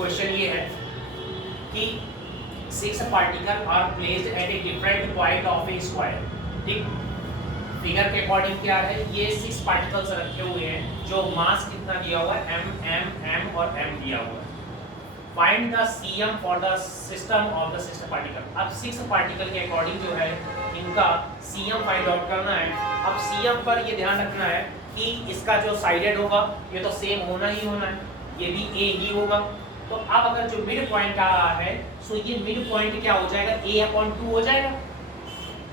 Question ये है कि 6 particle are placed at a different point of a square. ठीक, फिगर के अकॉर्डिंग क्या है, ये 6 पार्टिकल्स रखे हुए हैं जो मास कितना दिया हुआ है, m और m दिया हुआ है। Find the cm for the system of the 6 particle. अब 6 पार्टिकल के अकॉर्डिंग जो है इनका cm फाइंड आउट करना है। अब cm पर ये ध्यान रखना है कि इसका जो साइडेड होगा ये तो सेम होना ही होना है, ये भी a ही होगा। तो अब अगर जो मिड पॉइंट आ रहा है सो ये मिड पॉइंट क्या हो जाएगा, a/2 हो जाएगा,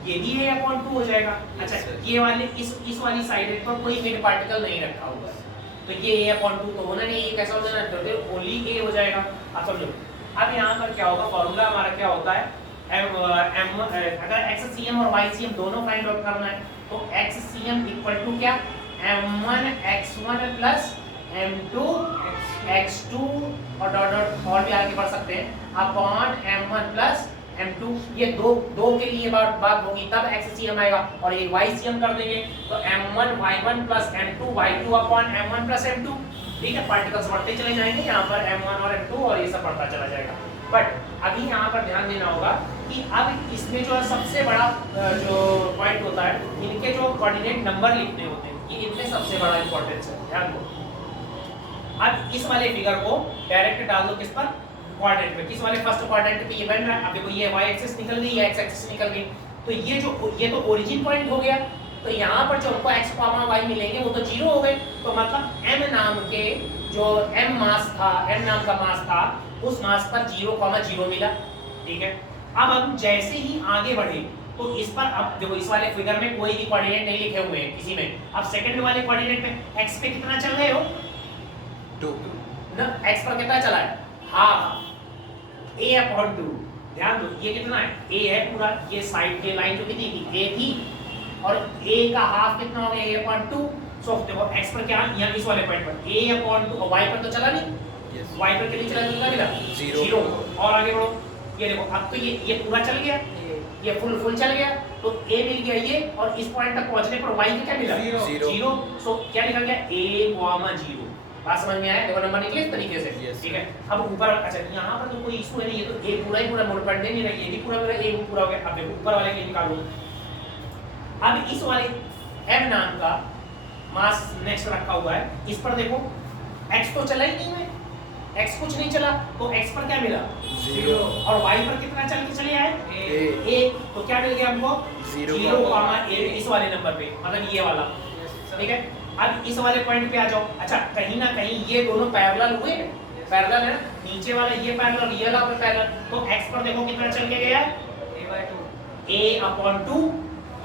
ये भी a/2 हो जाएगा। अच्छा, ये वाले इस वाली साइड पर कोई मिड पार्टिकल नहीं रखा हुआ है तो ये a/2 तो होना नहीं, ये कैसा हो जाना, टोटल ओनली a हो जाएगा। अब समझो, अब यहाँ पर क्या होगा, फॉर्मूला हमारा क्या होता है, अगर xcm और ycm दोनों फाइंड आउट करना है तो xcm इक्वल टू क्या, m1 x1 plus m2 x2 और डॉट डॉट और भी आगे बढ़ सकते हैं अपॉन m1 प्लस m2। ये दो के लिए बात होगी तब xcm आएगा, और ये ycm कर देंगे तो m1 y1 plus m2 y2 upon m1 plus m2। ठीक है, पार्टिकल्स बढ़ते चले जाएंगे यहाँ पर m1 और m2 और ये सब बढ़ता चला जाएगा। बट अभी यहाँ पर ध्यान देना होगा कि अब इसमें जो सबसे बड़ा जो पॉइंट होता है, इनके जो कोऑर्डिनेट नंबर लिखने होते हैं, ये इनमें सबसे बड़ा इंपॉर्टेंस है, ध्यान दो। अब इस वाले फिगर को डायरेक्ट डाल दो किस पर, क्वाड्रेंट में। किस वाले फर्स्ट क्वाड्रेंट पे ये बन रहा है, अब देखो ये y एक्सिस निकल गई, ये x एक्सिस निकल गई, तो ये तो ओरिजिन पॉइंट हो गया। तो यहाँ पर जो हमको x, y मिलेंगे वो तो 0 हो गए। तो मतलब m नाम के जो m मास था, m नाम का मास था, उस मास पर 0,0 मिला। ठीक है, अब हम जैसे ही आगे बढ़े तो इस पर, अब देखो इस वाले फिगर में कोई भी कोऑर्डिनेट नहीं लिखे हुए हैं किसी में। अब सेकंड वाले कोऑर्डिनेट में x पे कितना चल रहे हो, 2 ना, x पर कितना चला है, हाफ a/2। ध्यान दो, ये कितना है, a है पूरा, ये साइड के लाइन जो कितनी थी, a थी, और a का हाफ कितना हो गया, a/2। सो देखो x पर क्या, यहाँ इस वाले पॉइंट पर a/2, और y पर तो चला नहीं, y पर कितनी चला, कितना मिला, 0। और आगे बढ़ो, ये देखो अब तो ये पूरा चल गया, ये फुल चल गया, तो a मिल गया ये, और इस पॉइंट तक पहुंचने पर y का क्या मिला, 0। सो क्या लिखा गया, a,0। बात समझ में आया, देखो नंबर निकले इस तरीके से। ठीक है, अब ऊपर, अच्छा यहाँ पर तो कोई इशू है नहीं, ये तो a पूरा ही पूरा मोड़ पढ़ने नहीं रही, ये भी पूरा मेरा a पूरा हो गया। अब देखो ऊपर वाले के निकालो, अब इस वाले m नाम का मास नेक्स्ट रखा हुआ है, इस पर देखो x तो चला ही नहीं है, x कुछ नहीं चला, तो x पर क्या मिला, 0, और y पर कितना चल के चले आए, a, तो क्या मिल गया हमको, 0,a इस वाले नंबर पे, मतलब ये वाला। ठीक है, अब इस वाले पॉइंट पे आ जाओ। अच्छा, कहीं ना कहीं ये दोनों पैरेलल हुए, पैरेलल है ना, नीचे वाला ये पैरेलल, ये वाला पैरेलल, तो x पर देखो कितना चल के गया, a/2।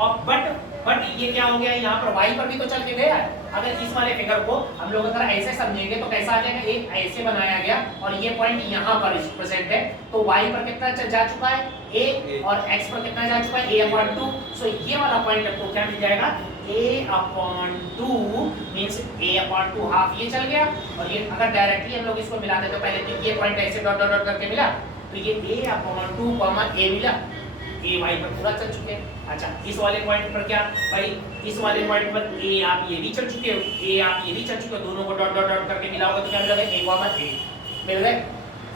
और बट ये क्या हो गया, यहाँ पर y पर भी तो चल के गया है। अगर इस वाले फिगर को हम लोग अगर ऐसे समझेंगे तो कैसा आ जाएगा, एक ऐसे बनाया गया और ये पॉइंट यहाँ पर प्रेजेंट है, तो y पर कितना जा चुका है, a, और x पर कितना जा चुका है, a/2। सो ये वाला पॉइंट आपको क्या मिल जाएगा, a/2 मींस a/2 हाफ ये चल गया, और ये अगर डायरेक्टली हम लोग इसको मिला दे तो पहले तो ये पॉइंट ऐसे डॉट डॉट करके मिला, तो ये a/2 a मिला, a y पर पूरा चल चुके हैं। अच्छा, इस वाले पॉइंट पर क्या भाई, इस वाले पॉइंट पर a आप ये भी चल चुके हो, a आप ये भी चल चुके हो, दोनों को डॉट डॉट डॉट करके मिलाओगे तो क्या मिलेगा, a मिल गए।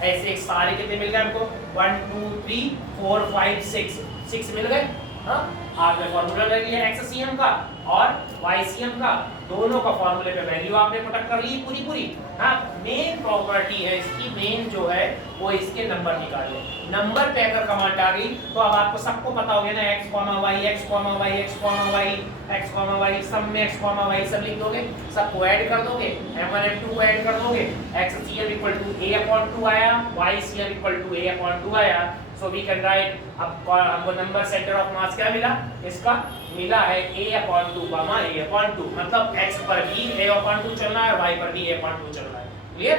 ऐसे सारे कितने मिल गए हमको, 1 2 3 4 5 6 मिल गए। हाँ, आपने फॉर्मूला ले लिया xcm का और ycm का, दोनों का फॉर्मूले पे वैल्यू आपने पुट कर ली पूरी। हाँ, मेन प्रॉपर्टी है इसकी, मेन जो है वो इसके नंबर निकालो। नंबर पे अगर कमांड आ गई तो अब आपको सबको पता हो गया ना, x, y, x, y, x, y, x, y, सब में x, y सब लिख दोगे, सबको ऐड कर दोगे, m1 m2 को ऐड कर दोगे, xcm इक्वल टू a/2 आया, ycm इक्वल टू a/2 आया। सो वी कैन राइट, अब हमको नंबर सेंटर ऑफ मास क्या मिला, इसका मिला है a/2, a/2, मतलब x पर भी a/2 चलना है और y पर भी a/2 चलना है। क्लियर?